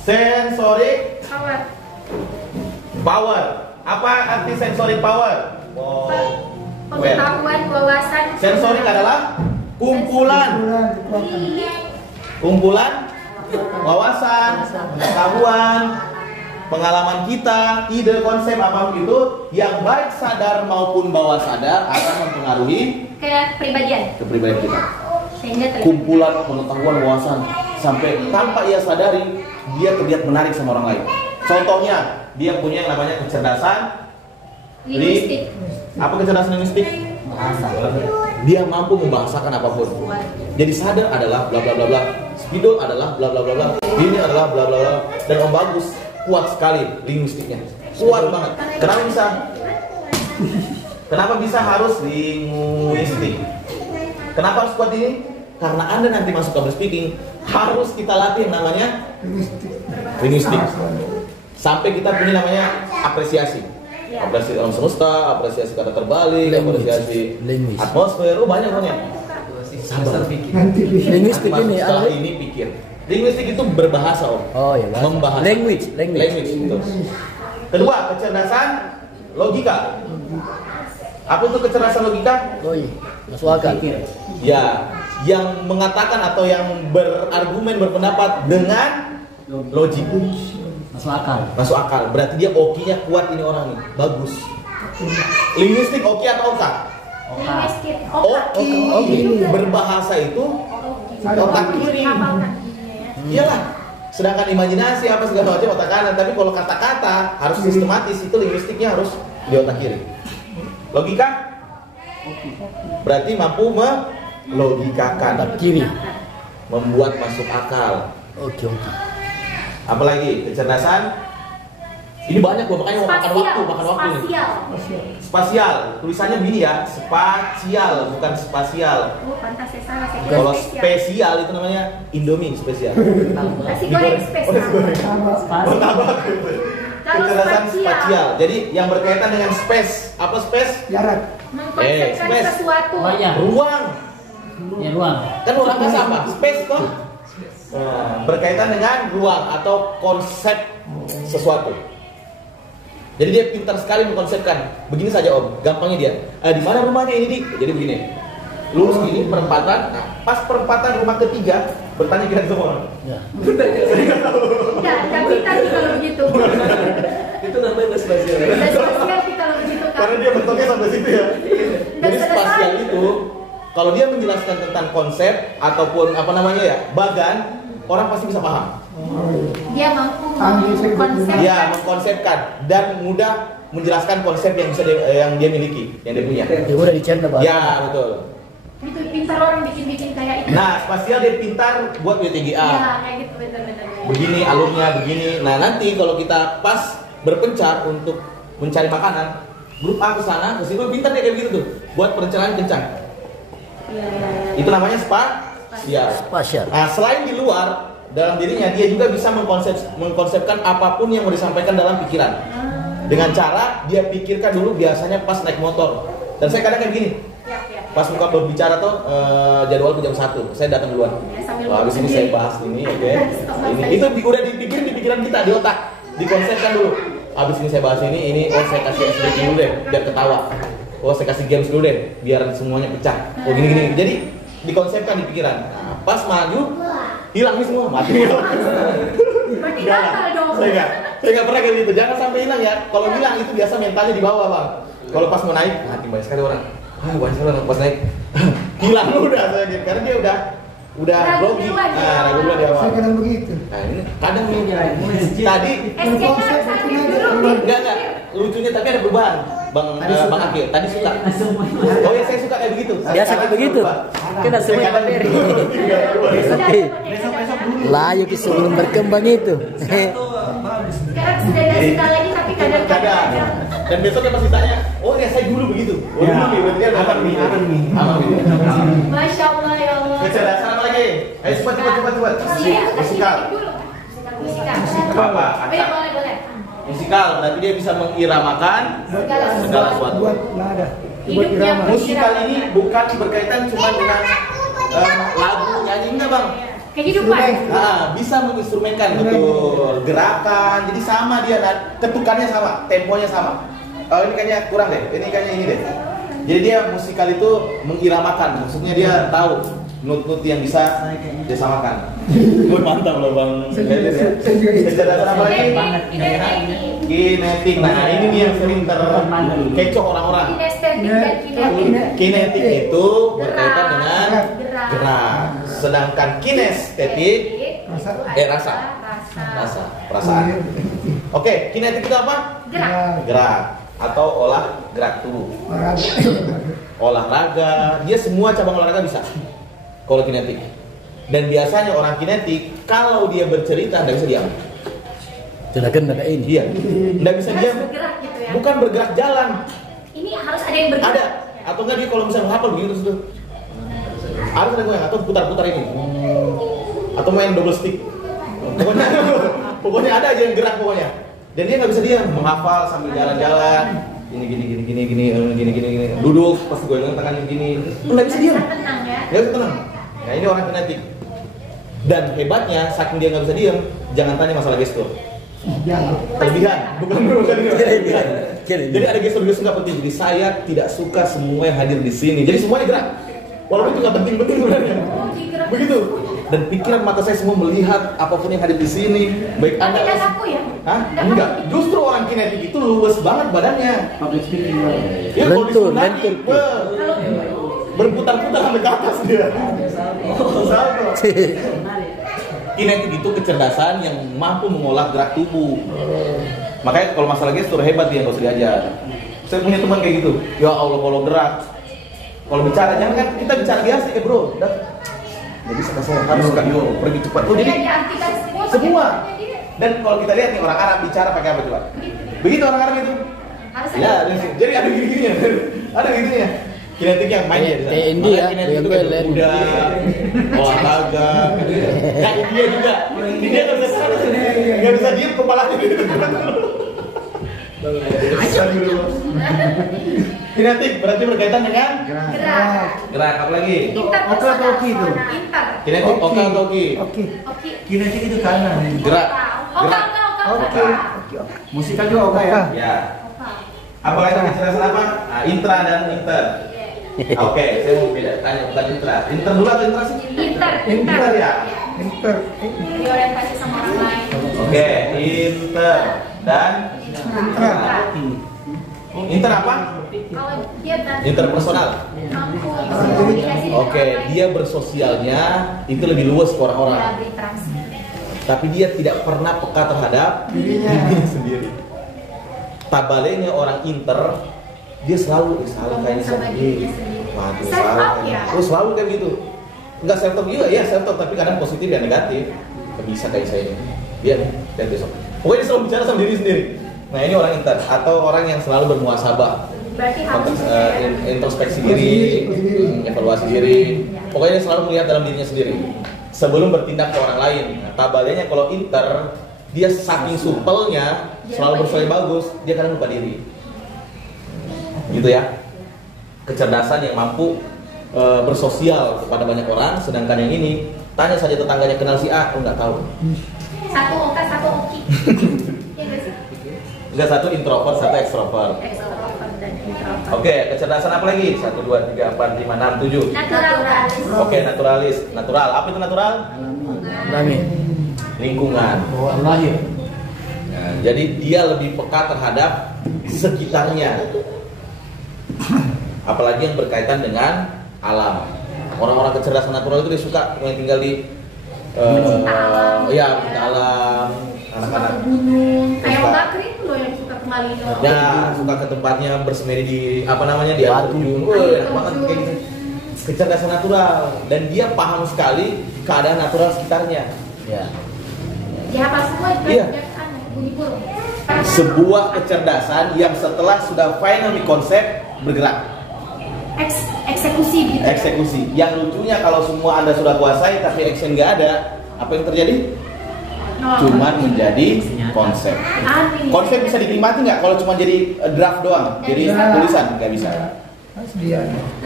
Sensoric Power. power. Apa arti sensoric power? Oh, Pengetahuan, wawasan. sensorik adalah kumpulan wawasan, pengetahuan, pengalaman kita, ide, konsep apapun itu yang baik sadar maupun bawah sadar akan mempengaruhi Kepribadian. kepribadian kita. Sehingga terlihat. Kumpulan pengetahuan, wawasan sampai tanpa ia sadari dia terlihat menarik sama orang lain. Contohnya, dia punya yang namanya kecerdasan Linguistik. apa kecerdasan linguistik? Dia mampu membahasakan apapun. Jadi sadar adalah bla bla bla bla, spidol adalah bla bla bla bla, ini adalah bla bla bla, dan Om Bagus kuat sekali linguistiknya, kuat banget. Kenapa bisa? Kenapa bisa harus linguistik? Kenapa harus kuat ini? Karena Anda nanti masuk public speaking harus kita latih yang namanya linguistik. Sampai kita punya namanya apresiasi. Apresiasi alam semesta, apresiasi kata terbalik, apresiasi atmosfer, banyak banget. Sabar. Linguistik ini Setelah ini pikir. Linguistik itu berbahasa, Om. Oh iya, bahasa. Membahasa. Language. Itu. Kedua, kecerdasan logika. Apa itu kecerdasan logika? Oh iya, masuk akal. Ya, yang mengatakan atau yang berargumen berpendapat dengan logik. Masuk akal. Berarti dia okinya kuat ini orang nih. Bagus. Linguistik oki atau oka? Linguistik. Oki. Berbahasa itu otak kiri. Iyalah. Sedangkan imajinasi apa segala macam otak kanan. Tapi kalau kata-kata harus sistematis, itu linguistiknya harus di otak kiri. Logika? Berarti mampu melogikakan. Otak kiri. Membuat masuk akal. Oke. Apalagi kecerdasan. Ini banyak loh, makanya mau makan waktu nih. Spasial. Tulisannya begini ya, spasial bukan spasial. Oh, pantas saya salah. Saya kira Kalau spesial. spesial itu namanya Indomie spesial. Nasi goreng spesial. Bertambah. Kalau Kecerdasan spasial. spasial. Jadi yang berkaitan dengan space. Apa space? Mengkonsepkan space. sesuatu. Ruang. Ya ruang. Kan ruang kan sama. Space kok. Berkaitan dengan ruang atau konsep sesuatu. Jadi dia pintar sekali mengkonsepkan. Begini saja Om, gampangnya dia. Di mana rumahnya ini, Dik? Jadi begini. Lurus gini perempatan. Nah, pas perempatan rumah ketiga, bertanya kira semua orang. Ya. Enggak kita sih kalau begitu. Itu namanya nggak spasial. Dan spasial sih kalau begitu kan. Karena dia bentuknya sampai situ ya. Jadi spasial itu kalau dia menjelaskan tentang konsep ataupun apa namanya ya, bagan, orang pasti bisa paham. Dia mampu mengkonsepkan. Dia mengkonsepkan dan mudah menjelaskan konsep yang bisa yang dia miliki, yang dia punya. Ya udah dicerna, Pak. Ya, betul. Itu pintar orang bikin-bikin kayak itu. Nah, spasial dia pintar buat WTGA. Ya, kayak gitu betul. Begini alurnya, begini. Nah, nanti kalau kita pas berpencar untuk mencari makanan, grup A ke sana, ke situ pintar dia kayak begitu tuh, buat perencanaan kencang. Iya. Itu namanya spasial. Spasial. Nah, selain di luar, dalam dirinya dia juga bisa mengkonsepkan apapun yang mau disampaikan dalam pikiran. Dengan cara dia pikirkan dulu biasanya pas naik motor. Dan saya kadang kayak gini. Pas buka berbicara tuh jadwal jam 1, saya datang duluan. Wah, habis ini saya bahas ini, oke. Ini itu udah dipikirin di pikiran kita, di otak. Dikonsepkan dulu. Habis ini saya bahas ini, oh saya kasih SBG dulu deh, biar ketawa. Oh saya kasih games dulu deh, biar semuanya pecah. Oh gini. Jadi dikonsepkan di pikiran. Nah, pas maju, hilang nih semua, mati. Berarti gagal dong. Saya nggak pernah kayak gitu. Jangan sampai hilang ya. Kalau hilang itu biasa mentalnya di bawah bang. Kalau pas mau naik, mati banyak sekali orang. Banyak sekali orang pas naik, hilang udah saya gitu. Karena dia udah grogi. Nah, ragu duluan di awal. Saya kadang begitu. Nah ini kadang nih tadi enggak lucunya tapi ada perubahan. Bang Akil tadi suka. Oh ya saya suka kayak begitu. Biasa kayak begitu. Kena semua materi. Layu sebelum berkembang itu. Sekarang sudah ada sekali lagi tapi kadang-kadang. Dan besoknya pasti tanya, oh ya saya dulu begitu. Oh dulu nih, berarti dia aman nih. Masya Allah ya Allah. Kecerdasan apa lagi? Ayo cepat. Musikal. Apa? Boleh. Musikal berarti dia bisa mengiramakan segala sesuatu. Buat nada. Musikal ini bukan berkaitan cuma dengan lagu nyanyi enggak bang, Kehidupan. Nah, bisa menginstrumenkan betul gerakan, jadi sama dia, ketukannya sama, temponya sama. Oh ini kayaknya kurang deh, ini kayaknya ini deh. Jadi dia musikal itu mengiramakan, maksudnya dia tahu not-not yang bisa dia samakan. Mantap loh bang. Kecerdasan apa lagi? Kinetik. Nah ini nih yang sering terkecoh orang-orang. Kinetik itu berkaitan dengan gerak, sedangkan kinestetik rasa, perasaan. Oke, kinetik itu apa? Gerak atau olah gerak tubuh. Olahraga, dia semua cabang olahraga bisa. Kalau kinetik. Dan biasanya orang kinetik kalau dia bercerita tidak bisa diam. Sedangkan ada ini. Iya, tidak bisa diam. Bergerak gitu ya. Bukan bergerak jalan. Ini harus ada yang bergerak. Ada. Atau enggak dia kalau misalnya menghafal begitu terus tuh. Harus ada goyang atau putar-putar ini. Atau main double stick. Pokoknya ada aja yang gerak pokoknya. Dan dia nggak bisa diam, menghafal sambil jalan-jalan. Gini. Duduk pas goyang tangannya gini. Nggak bisa diam. Tenang ya. Nggak bisa tenang. Nah ini orang kinetik. Dan hebatnya, saking dia nggak bisa diam, jangan tanya masalah gestur. Kelebihan, bukan kelebihan. Jadi ada gestur-gestur nggak penting. Jadi saya tidak suka semua yang hadir di sini. Jadi semuanya gerak. Walaupun itu nggak penting-penting sebenarnya. Begitu. Dan pikiran mata saya semua melihat apapun yang hadir di sini. Baik Anda. Tidak aku ya? Hah? Enggak. Justru orang kinetik itu luwes banget badannya. Public speaking. Dia kalau Lentur, disunati, lentur. berputar-putar sampai ke atas dia. Salto. Kinetik itu kecerdasan yang mampu mengolah gerak tubuh. Makanya kalau masalah gestur hebat dia, nggak usah diajar. Saya punya teman kayak gitu. Ya Allah kalau gerak, kalau bicara jangan kan kita bicara biasa ya bro. Nggak bisa saya harus pergi cepat. Oh, jadi diartikan semua. Dan kalau kita lihat nih orang Arab bicara pakai apa coba? Begitu orang Arab itu. Harus Ya, jadi ada gini-gininya. Ada gininya. Kinetik yang main ya. TND ya, Kinetik itu yang kan kuda, olahraga. Nah, dia juga. Dia nggak bisa diem kepalanya gitu. Kinetik berarti berkaitan dengan gerak. gerak apa lagi? Oke atau oke itu? Inter. Kinetik oke atau oke? Oke. Kinetik itu kanan. Gerak. Oke. Oke. Musikal juga oke ya. Ya. Apa itu kecerdasan apa? Nah, intra dan inter. Oke, saya mau beda tanya bukan intra. Inter dulu atau intra sih? Inter ya. Inter. Diorientasi sama orang lain. Oke, inter dan Intra. inter apa? Kalau dia berarti Interpersonal. mampu berkomunikasi dengan Oke, orang lain. dia bersosialnya itu lebih luas ke Dia orang-orang. berinteraksi. Tapi dia tidak pernah peka terhadap dirinya sendiri. Tabalenya orang inter, dia selalu salah kayak ini Sama dirinya sendiri. Waduh, Self salah. talk ya? Terus selalu kayak gitu. Enggak self talk juga, ya self talk tapi kadang positif dan negatif. Gak bisa kayak saya ini. Biar dan besok. Pokoknya dia selalu bicara sama diri sendiri. Nah ini orang inter atau orang yang selalu bermuasabah. Berarti harus Introspeksi diri, evaluasi diri. Pokoknya dia selalu melihat dalam dirinya sendiri sebelum bertindak ke orang lain. Nah, tabalenya kalau inter, dia saking supelnya, selalu bersuara bagus, dia kadang lupa diri. Gitu ya. Kecerdasan yang mampu bersosial kepada banyak orang, sedangkan yang ini tanya saja tetangganya kenal si A, nggak tahu. satu oke, satu oke. Iya nggak sih? Enggak, satu introvert, satu ekstrovert. Extrovert dan introvert. Oke, kecerdasan apa lagi? 1, 2, 3, 4, 5, 6, 7. Naturalis. Oke, naturalis. Natural, apa itu natural? Rame. Lingkungan. Bawaan lahir. Nah, jadi dia lebih peka terhadap sekitarnya. Apalagi yang berkaitan dengan alam. Orang-orang kecerdasan natural itu dia suka yang tinggal di ya, di alam, anak-anak. Gunung. Kayak Suka. Bakri itu loh yang suka ke Malino. Ya, suka ke tempatnya bersemedi di apa namanya di air terjun. Enak banget kayak gitu. Kecerdasan natural dan dia paham sekali keadaan natural sekitarnya. Ya. Dia hafal semua itu Iya. bunyi burung. Sebuah kecerdasan yang setelah sudah final di konsep bergerak. Eksekusi gitu. Eksekusi. Yang lucunya kalau semua Anda sudah kuasai tapi action nggak ada, apa yang terjadi? Cuman menjadi konsep. Aneh. Konsep bisa dinikmati nggak kalau cuma jadi draft doang, jadi tulisan nggak bisa.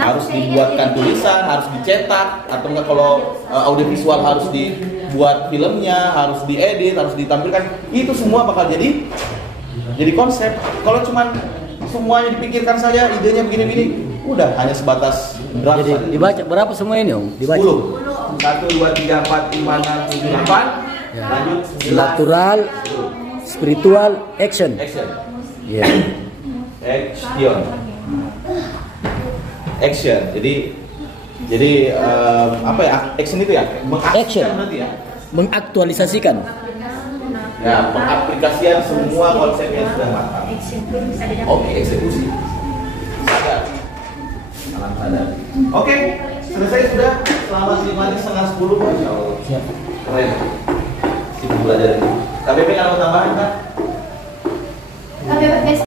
harus dibuatkan tulisan, harus dicetak, atau enggak kalau audiovisual harus dibuat filmnya, harus diedit, harus ditampilkan. Itu semua bakal jadi konsep. Kalau cuman semuanya dipikirkan saja, idenya begini-begini, udah hanya sebatas draft. Jadi dibaca berapa semua ini Om? Dibaca. 10. 1, 2, 3, 4, 5, 6, 7, 8. Ya. Lanjut. Natural, spiritual, action. Action. Ya. Action. Jadi apa ya? Action itu ya? Action. Berarti ya. Mengaktualisasikan. Ya, pengaplikasian semua konsep yang sudah matang. Oke, eksekusi. Sadar. Salam sadar. Oke, selesai sudah. Selamat menikmati setengah 10. Masya Allah. Siap. Keren. Sibuk belajar ini. KBP nggak mau tambahan kan? KBP